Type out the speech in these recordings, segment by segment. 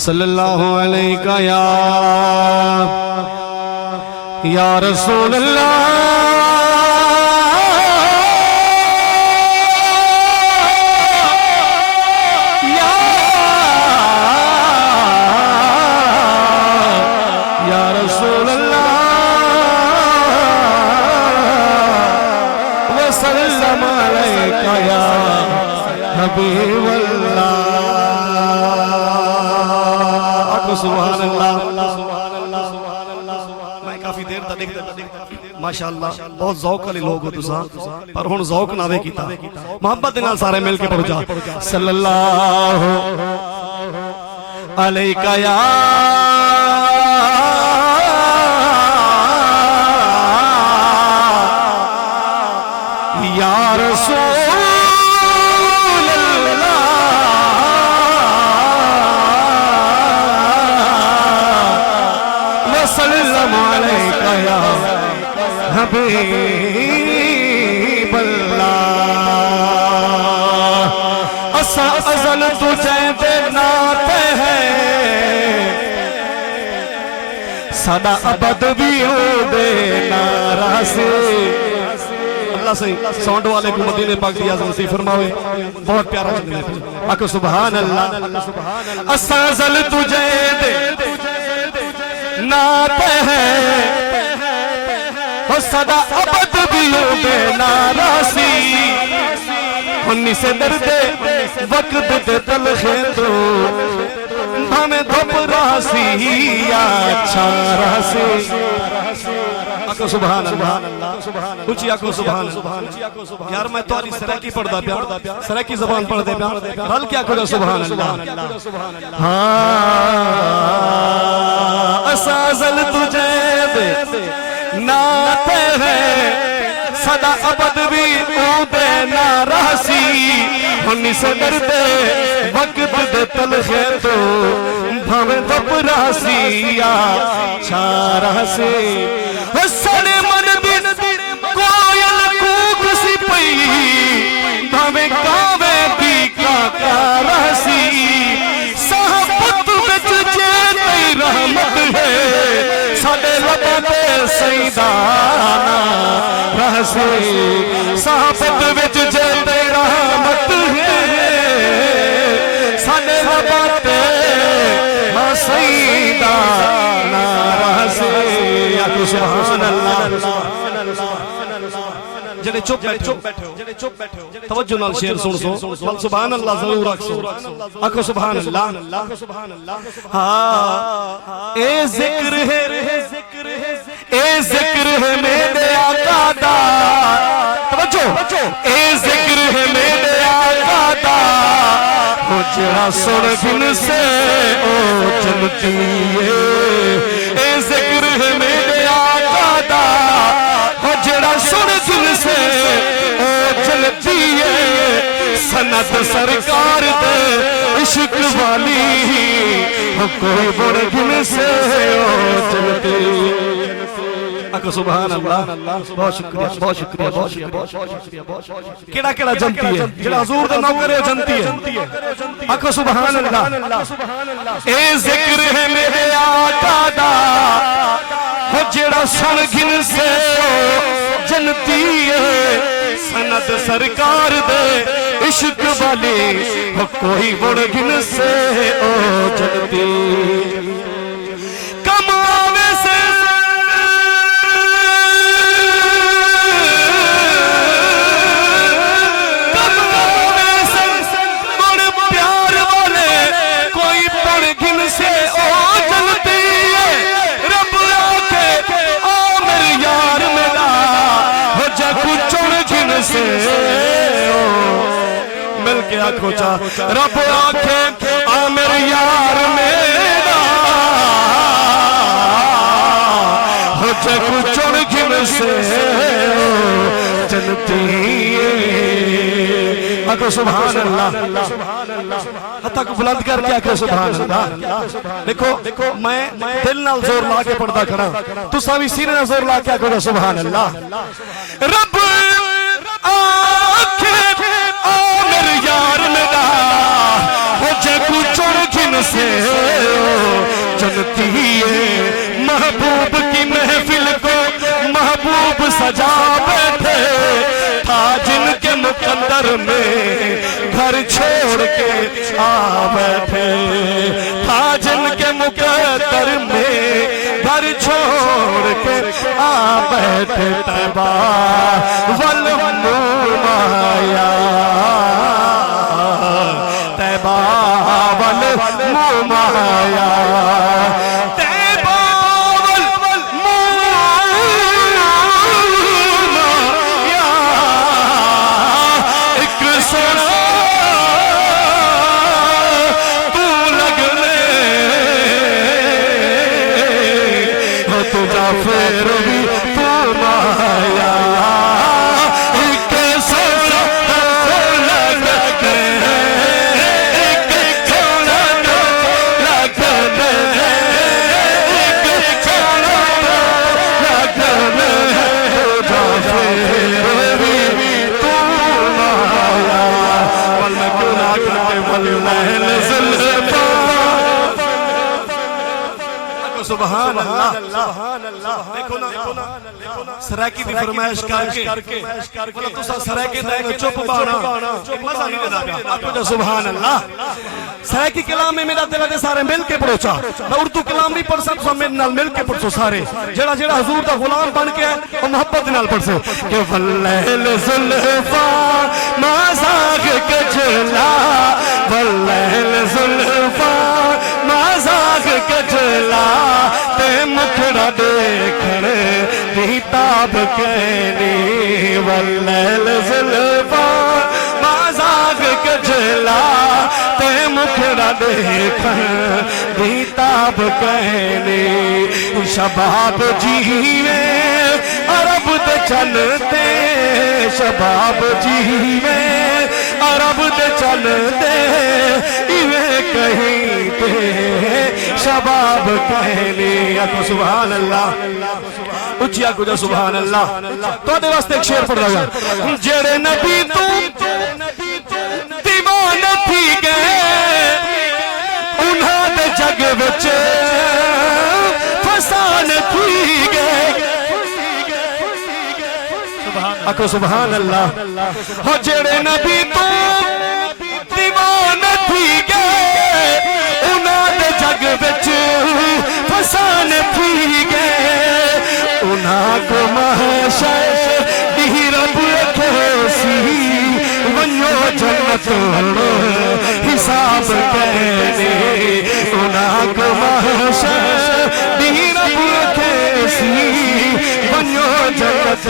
सल्लल्लाहु अलैका या रसूल अल्लाह। या रसूल अल्लाह वसल्लम अलैका या हबीब अल्लाह। सुभान अल्लाह। मैं काफी देर तक माशाअल्लाह बहुत ज़ौक़ वाले लोग हो तुसा, पर हुण ज़ौक़ नावे कीता, मोहब्बत दे नाल सारे मिल के पढ़ो जा सल्लल्लाहु अलैका या रसूल वसल्लम अलैका या हबीब अल्लाह। असा अज़ल तुझे दे नाते है, सादा अबद भी हो दे नारा से। अल्लाह से साउंड वाले को मदीने पाक की आज़म नसीब फरमावे। बहुत प्यारा चलने आको सुभान अल्लाह। असा अज़ल तुझे दे नाते है, सदा अबद भी हो बेनारासी। उन्नी से दर्दे वक्त दे तलखे तो हमें धुप रासी या अच्छा रासी। आको सुभान अल्लाह। कुछ आको सुभान अल्लाह। यार मैं तो अली सराकी पढ़दा प्या, सराकी ज़बान पढ़दे प्या, हल क्या करो सुभान अल्लाह। हाँ असा अज़ल तुझे दे नाते है, सदा अबद भी ऊदे नारासी। उन्नी से दर्दे वक्त दे तलखे तो भावे धप रासी या छारासी। सने मन दिन कोयल कूक सी पई, भावे कावे दी कारासी। साहबत विच जे तई रहमत है, साडे लबा ते सईदाना रहसी। साहबत विच जे तई रहमत है, साडे लबा ते सईदाना रहसी। आको सुभान अल्लाह। जेड़े चुप बैठे हो तवज्जो नाल शेर सुन सो, सुभान अल्लाह जरूर आखो। आखो सुभान अल्लाह। हाँ ए जिक्र है, ए जिक्र है मेरे आका दा। तवज्जो ए जिक्र है मेरे आका दा, ओ जरा सुन बिन से ओ चलती है। ए जिक्र है मेरे आका दा, ओ जरा सुन बिन से ओ चलती है। सनत सरकार दे इश्क वाली, कोई बड़ बिन से ओ चलती। आको सुभान अल्लाह। बहुत शुक्रिया, बहुत शुक्रिया, बहुत शुक्रिया। केड़ा केड़ा जनती है जेड़ा हुजूर दे नौकर है, जनती है। आको सुभान अल्लाह। ए जिक्र है मेरे आका दा, हो जेड़ा सुन गिन से जनती है। सनद सरकार दे इश्क वाली, हो कोई बड़ गिन से ओ जनती। कमावे से मिल के आखो चा रब आखे आमिर यार मेरा, हो जग चुन गिन से चलती। आखो सुभान अल्लाह। हत्ता को बुलंद करके आखो सुभान अल्लाह। देखो मैं दिल नाल जोर ला के पढ़दा खड़ा, तुसा भी सीने नाल जोर ला के आखो सुभान अल्लाह। रब आखे आमिर यार मेरा, हो जग चुन गिन से चलती है, महबूब की महफिल को महबूब सजा बैठे, था जिनके मुकद्दर में घर छोड़ के आ बैठे, था जिनके मुकद्दर में घर छोड़ के आ बैठे, तैबा वल मुमाया, तैबा वल मुमाया, तैबा वल मुमाया, एक सोना तू लगने हो, तुझा फिर भी तू माया, एक सोना तू लगने, एक सोना तू लगने, एक सोना तू लगने, तुझा फिर भी तू माया, वल गुनाह करते वल महल ज़ुल्फ़ा, सुभान अल्लाह, सुभान अल्लाह। देखो ना सराकी दी फरमाइश करके बोला तुसा सराकी दा चुप बाना मजा नहीं देता पिया, आपको तो सुभान अल्लाह। सराकी कलाम में मेरा दिल दे सारे मिल के पढ़ोचा, मैं उर्दू कलाम नहीं पढ़ सकता, मेरे नाल मिल के पढ़ो सारे, जेड़ा जेड़ा हुजूर दा गुलाम बन के और मोहब्बत नाल पढ़ सो कि वल्लैल ज़ुल्फ़ा माज़ाग कजला, वल्लैल ज़ुल्फ़ा माज़ाग कजला, ते मुखड़ा देखण बेताब कहनी, वल्लैल ज़ुल्फ़ा माज़ाग कजला, ते मुखड़ा देखण बेताब कहनी, शबाब जीवे अरब दे चलते, शबाब जीवे अरब दे चलते, इवे कहीं पे शबाब कहने, आखो सुभान अल्लाह, उच्ची आखो जा सुभान अल्लाह। तो वास्ते एक शेर पढ़ रहा, जेड़े नबी तू दीवाना थी गए, उन्हां दे जग विच फसान थी गए, आखो सुभान अल्लाह। हो जेड़े नबी तू दीवाना थी गए, उन्हां दे जग विच फसान थी गए, उन्हां को महशर दी रब रखे सी, वञो जन्नत हिसाब कहने, उन्हां को महशर दी रब रखे सी, वञो जन्नत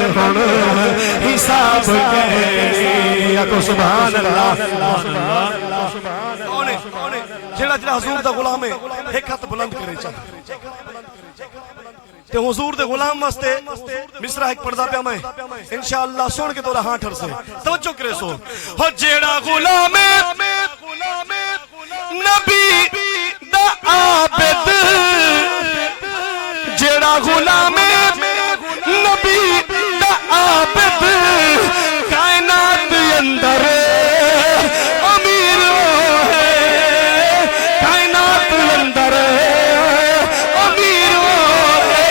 हिसाब कहने, आखो सुभान अल्लाह। जेड़ा जेड़ा हुजूर दा गुलाम है एक हाथ बुलंद करे चल, ते हुजूर दे गुलाम वास्ते मिसरा एक पढ़दा पिया मैं इंशाअल्लाह, सुन के तोरा हाथ ठर से तवज्जो करे सो। हो जेड़ा गुलाम है नबी दा आबिद, जेड़ा गुलाम है नबी दा आबिद, कायनात अंदर अमीर है, कायनात अंदर अमीर है,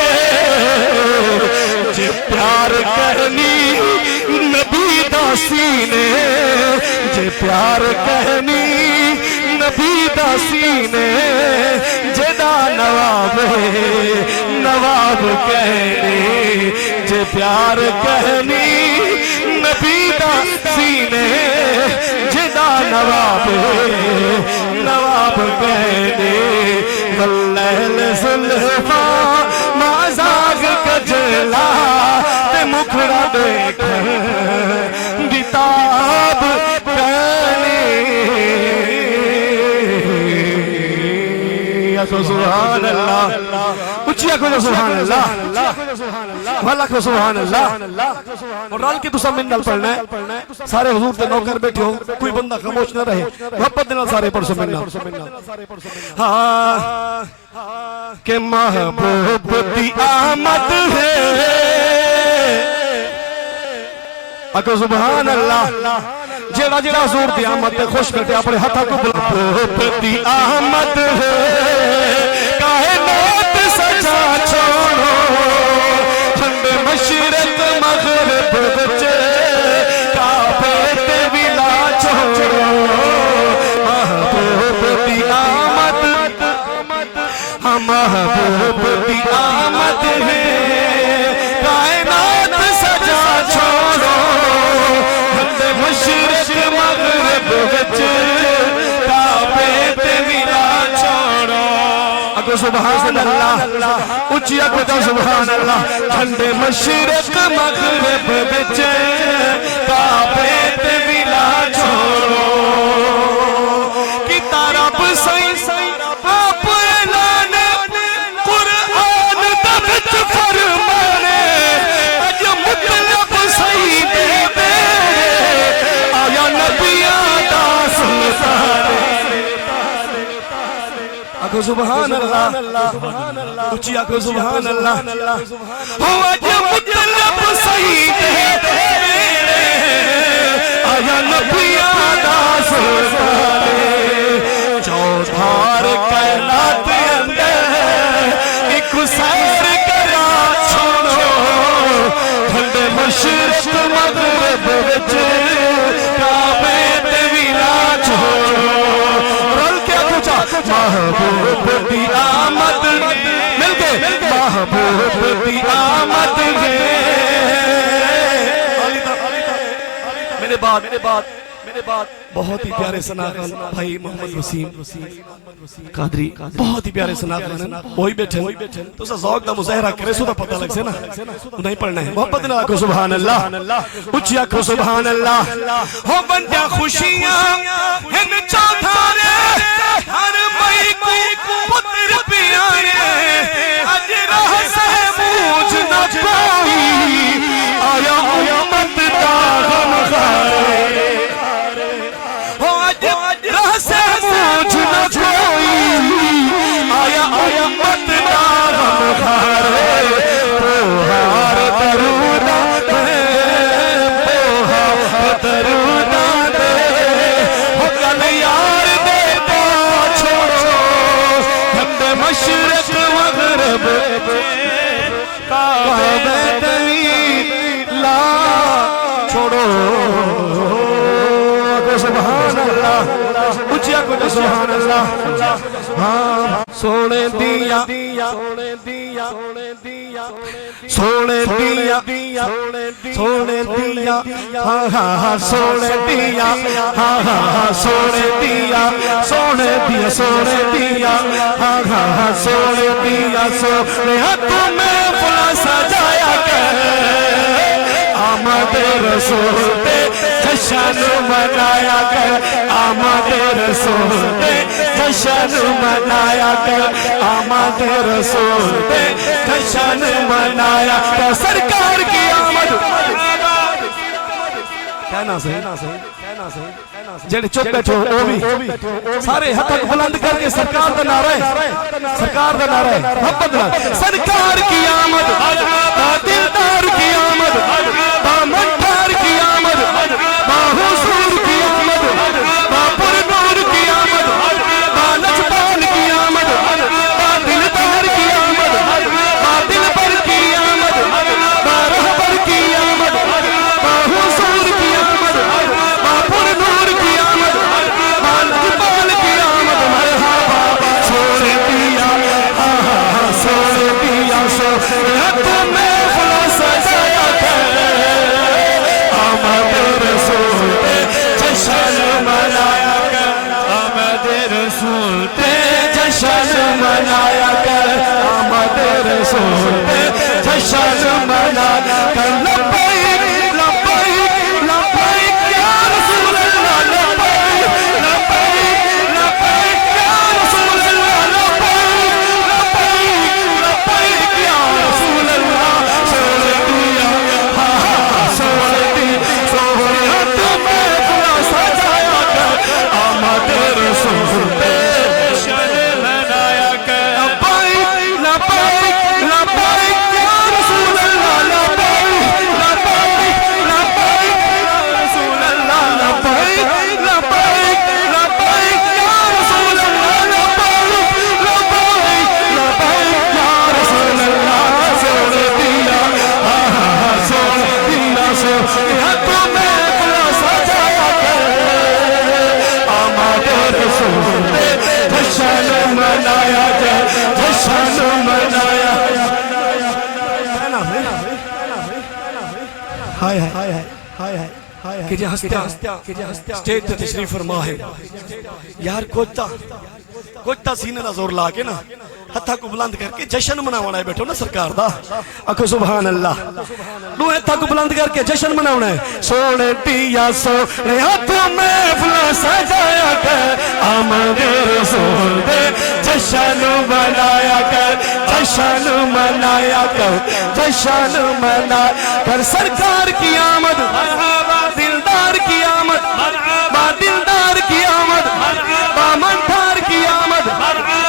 जे प्यार कहनी नबी दा सीने, जे प्यार कहनी नबी दा सीने, जेदा नवाब नवाब कहने, जे प्यार कहनी नबी दा सीने, जेदा नवाब नवाब कहने, वल्लैल ज़ुल्फ़ा माज़ाग कजला, ते मुखड़ा देखण बेताब कहने, सुभान अल्लाह, उच्ची आखो सुभान अल्लाह, वाला को सुभान अल्लाह। और रल के तुसा मिन्नल पढ़ना है, सारे हुजूर दे नौकर बैठे हो, कोई बंदा खामोश ना रहे, मोहब्बत दे नाल सारे पढ़ सो मिन्नल। हां के महबूब दी आमद है, आखो सुभान अल्लाह। जेड़ा जेड़ा हुजूर दी आमद ते खुश करते अपने हाथों को महबूब दी आमद है, काहे ना महबूब की आमद है, कायनात सजा छोड़ो, मशरिक मगरिब विच काबे ते मिला छोड़ो। अगो सुभान अल्लाह, उच्ची अगो तो सुभान अल्लाह। ठंडे मशरिक मगरिब विच काबे ते मिला छोड़ो, कि तारा बसई आप ऐलान कुरान दा विच फरमाने, अज मुतलब सही दे दे आया नबियां दा सुल्तान। आखो सुभान अल्लाह, उच्ची आखो सुभान अल्लाह। हो अज मुतलब सही दे दे आया नबियां दा सुल्तान। चौधार कायनात अंदर एक सैर करा छोड़ो, ठंडे मशरिक मगरिब विच काबे ते मिला छोड़ो। रल के पूछा महबूब की आमद, मिल के महबूब की आमद है। मेरे बाद बहुत ही प्यारे सनातन भाई मोहम्मद वसीम कादरी, बहुत ही प्यारे सनातन वही बैठे तो ज़ौक़ दा मुज़ाहरा करे सो पता लग से ना, नहीं पढ़ना है। मोहब्बत ना आखो सुभान अल्लाह, उच्ची आखो सुभान अल्लाह। हो बंदा खुशियां हिन चौधारे, हर मई को पुत्र प्यारे, अज राह से मूझ न कोई, आया उम्मत दा गम खाए। हो अज राह से मूझ न कोई, आया उम्मत दा गम खाए। पोहार दरूदा दे, पोहार दरूदा दे, हो कल यार दे दो छोड़ो, ठंडे मशरिक मगरिब काबे ते मिला छोड़ो। सुभान अल्लाह, उच्चिया को सुभान अल्लाह। हाँ सोने दिया, सोने दिया, सोने दिया, सोने दिया, हाँ हाँ हाँ सोने दिया, हाँ हाँ हाँ सोने दिया, सोने दिया, सोने दिया, हाँ हाँ हाँ सोने दिया। सोने तुम्हें फुला सजाया कर, आमद रसूल पे जश्न मनाया कर, आमद रसूल पे जश्न मनाया कर, आमद रसूल पे जश्न मनाया कर। सरकार की आमद कहना सही, जेड़े चुप बैठो वो भी सारे हाथ बुलंद करके सरकार का नारा है, सरकार का नारा है। मोहब्बत सरकार की आमद, दिलदार की आमद, बामंठार की आमद, बाहुसूर की आमद, बापुरनूर की आमद, बालजपाल की आमद, बादिलदार की आमद, बादिलबर की आमद, बारहबर की आमद, बाहुसूर की आमद, बापुरनूर की आमद, बालजपाल की आमद। मरहबा सोने दिया, सोने दिया, सोने तुम्हें फुला सजाया कर, आमद रसूल पे जश्न मनाया कर, आमद रसूल पे जश्न मनाया कर, आमद रसूल पे जश्न मनाया कर। लब्बैक लब्बैक लब्बैक या रसूल अल्लाह, लब्बैक लब्बैक लब्बैक या रसूल अल्लाह, लब्बैक लब्बैक लब्बैक या रसूल अल्लाह। सोने दिया, हाँ हाँ सोने दिया, सोने तुम्हें फुला सजाया कर, आमद रसूल पे जश्न मनाया कर। लब्बैक लब्बैक लब्बैक या रसूल अल्लाह, लब्बैक लब्बैक लब्बैक या रसूल अल्लाह, लब्बैक लब्बैक लब्बैक या रसूल अल्लाह, लब्बैक लब्बैक लब्बैक या रसूल अल्लाह। सोने दिया, हाँ हाँ हाँ सोने दिया, सोने तुम्हें फुला सजाया कर, आमद रसूल पे जश्न मनाया कर, जश्न मनाया। हाय हाय हाय हाय हाय कि जे हस्त्या स्टेज ते तशरीफ फरमा है यार। कोचता सीने दा जोर ला के ना हथा को बुलंद करके जश्न मनावना है बैठो ना सरकार दा। आखो सुभान अल्लाह। लो हथा को बुलंद करके जश्न मनावना है। सोने पिया सोने हाथों में फुला सजाया कर आमद रसूल दे जश्न मनाया कर। जश्न मनाया कर जश्न मना कर सरकार की आमद दिलदार की आमद बा दिलदार की आमद बा मंठार की आमद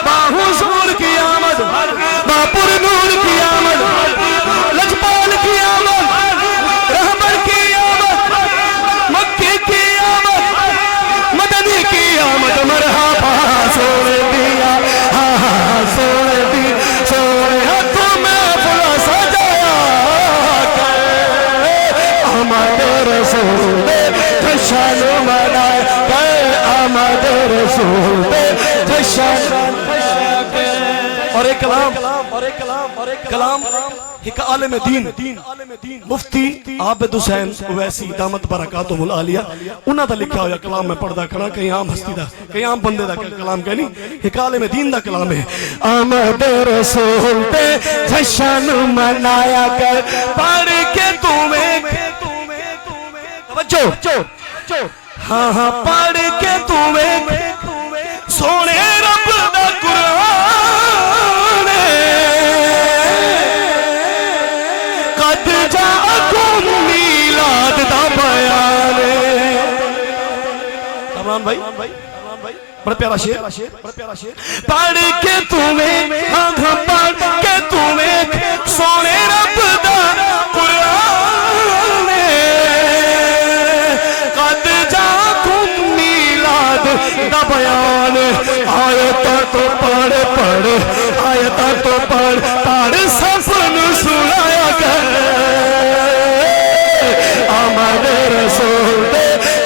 बा हुजूर की आमद बा पुरनूर की आमद लजपाल की आमद रहबर की आमद मक्के की आमद मदनी की आमद मरहबा। सोने दिया हाँ हाँ सोने दी सोने हाथों में फुला सजाया कर आमद रसूल जश्न मनाया कर आमद रसूल जश्न। और एक कलाम एक आलिम दीन मुफ्ती आबिद हुसैन ओवैसी दामत बरकातुहुल आलिया उन्हां दा लिखा होया कलाम मैं पढ़दा करा। कहीं आम हस्ती दा कहीं आम बंदे दा कलाम कहनी एक आलिम दीन दा कलाम है। आमद रसूल ते जश्न मनाया कर पढ़ के तुम्हें तवज्जो हाँ हाँ पढ़ के तुम्हें सोने रब दा कुरान कद जाकुम मीलाद दा बयान। तमाम भाई बड़ा प्यारा शेर पढ़ के तुम्हें हाँ पढ़ के तुम्हें सोने रब दा कुरान कद जाकुम मीलाद दा बयान। आयता तो पढ़ आयता तो पढ़ सफन सुनाया कर आमद रसूल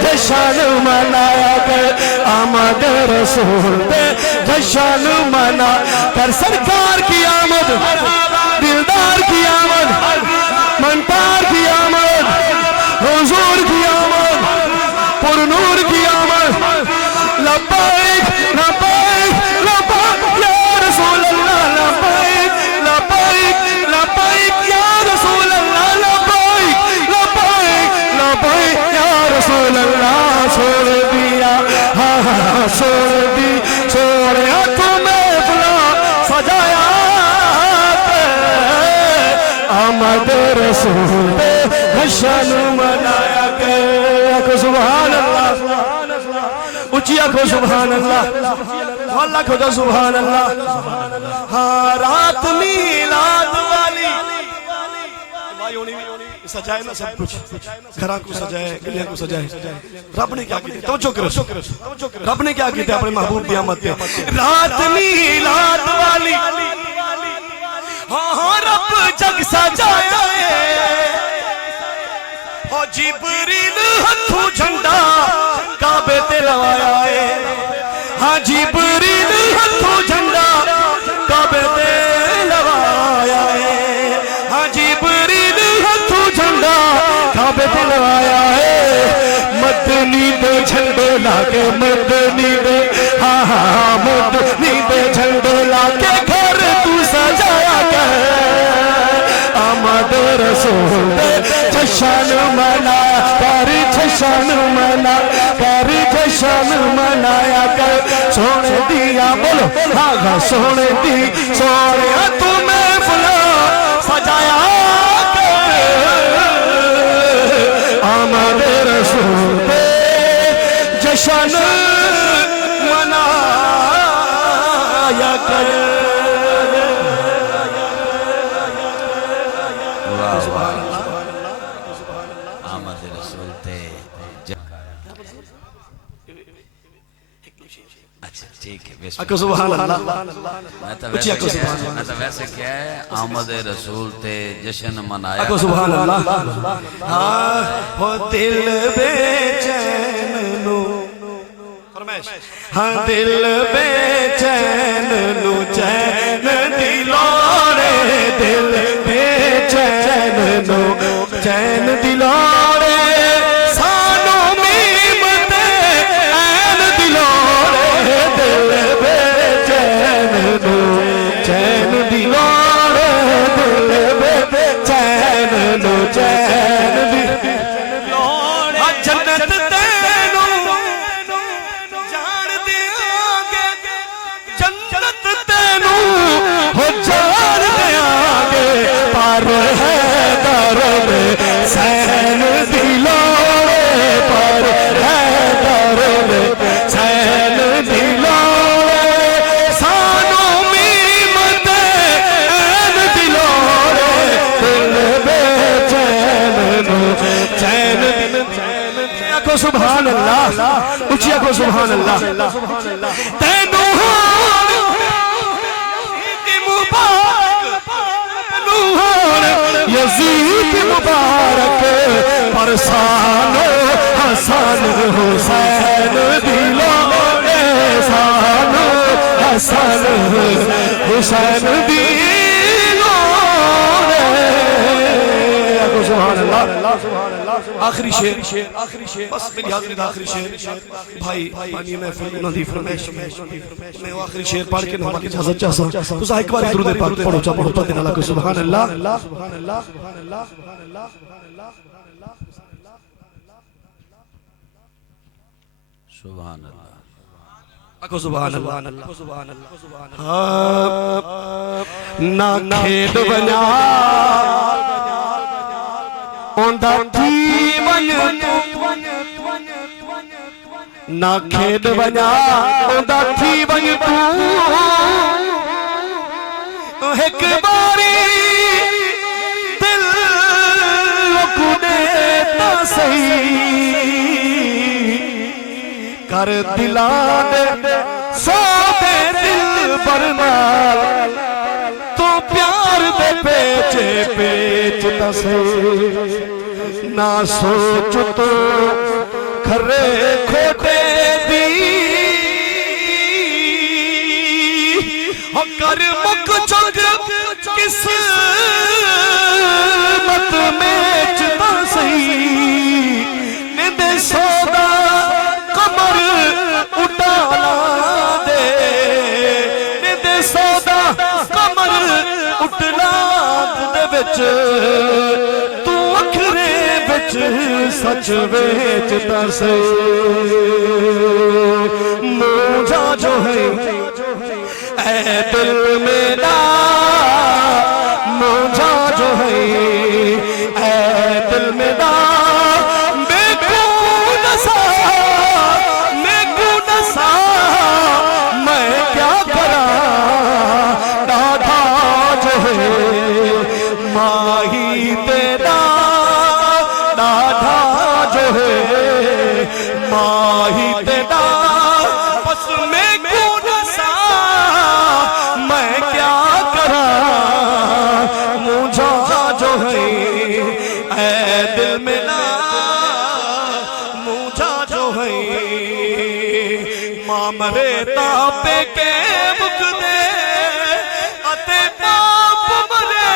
जश्न मनाया कर आमद रसूल जश्न मना कर सरकार की आमद दिलदार की आमद मंतार की आमद हुजूर की आमद पुरनूर की आमद। लब्बैक लब्बैक लब्बैक या रसूल अल्लाह लब्बैक लब्बैक लब्बैक या रसूल अल्लाह लब्बैक लब्बैक लब्बैक या रसूल अल्लाह। छोड़ दिया हाँ हाँ छोड़ दी छोड़े हाथों में फुला सजाया आमद रसूल जश्न मनाया कर। सुभान अल्लाह उचिया को सुभान अल्लाह अल्लाह खुदा सुभान अल्लाह। हाँ रात मीलाद वाली सजाए ना सब कुछ घरा को सजाए गलियां को सजाए। रब ने क्या किया तो करो रब ने क्या किया अपने महबूब की आमद पे रात मीलाद वाली। हाँ हाँ रब जग सजाया हो जिब्रील हथों झंडा काबे ते लवाया है। हाँ जिब्रील हथों झंडा काबे ते लवाया है। हाँ जिब्रील हथों झंडा काबे ते लवाया है। मदनी दे झंडे लाके मदनी दे हाँ हाँ मदनी दे झंडे लाके घर तू सजाया कर आमद रसूल जश्न मनाया कर जश्न मना कर जश्न मनाया कर। सोने दिया बोलो हाँ सोने दी सोने तुम्हें फुला सजाया कर आमद रसूल जश्न मनाया कर। अच्छा सुभान अल्लाह। मैं तो वैसे क्या है आमद रसूल ते जश्न मनाया सुभान अल्लाह। हाँ हो दिल बेचैन नु हाँ दिल बेचैन नु चैन आखो सुभान अल्लाह, उची आखो सुभान अल्लाह। तेनू यजीद मुबारक परसानो हसन हुसैन दिलो एहसानो हसन हुसैन दिलो सुभान अल्लाह। आखिरी शेर, बस मेरी हाज़िरी दा आखिरी शेर भाई मानिए मैं नदी फरमाइश मैं आखिरी शेर पढ़ के नमाज़ की इजाज़त चाहता हूं। तो एक बार दुरूद पाक पढ़ो चा पढ़ो पढ़ने वाला को सुभान अल्लाह सुभान अल्लाह सुभान अल्लाह सुभान अल्लाह सुभान अल्लाह आको सुभान अल्लाह सुभान अल्लाह। ना खेद बना ओंदा थी वन ना खेद बना ओंदा थी वन तू एक बारी दिल कुदे ता सही कर दिला दे सोते दिल बरनाल तो प्यार दे पेचे पेच तसे ना सोच तो खरे खोटे दी कर मुक चुक किस मत में चता सही निंदे सौदा कमर उड़ाना दे निंदे सौदा कमर उठना दे विच तू अखरे विच सच वेच दसे मूझा जो है ऐ दिल मेरा मूझा जो है ऐ दिल मेरा मैं क्या करा दादा जो है माही तेरा दादा जो है माही तेरा बस मैं क्यों नसा मैं क्या करा मुझा जो है ऐ दिल मेरा मुझा जो है मामरे तापे के मुक दे अते पाप मरे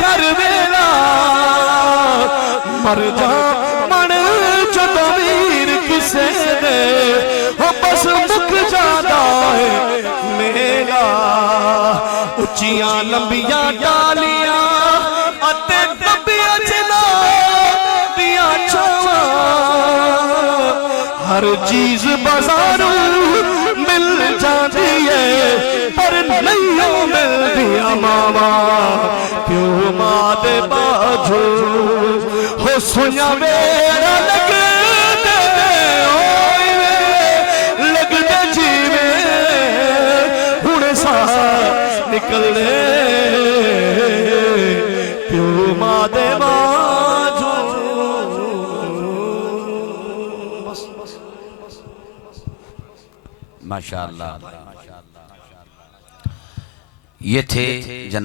घर मेरा मर जा मन जो वीर किसे दे हो बस मुक जाता है मेरा उचियां लंबियां डालियां अते लंबियां चला दिया छावा हर चीज बाजारू मिल जाती है पर नहीं मिलती मामा प्यो मां दे बाजू हो सुनिया मेरा लगदे जीवे हुण सा निकले प्यो मां दे बाजू माशाअल्लाह। ये थे जनाब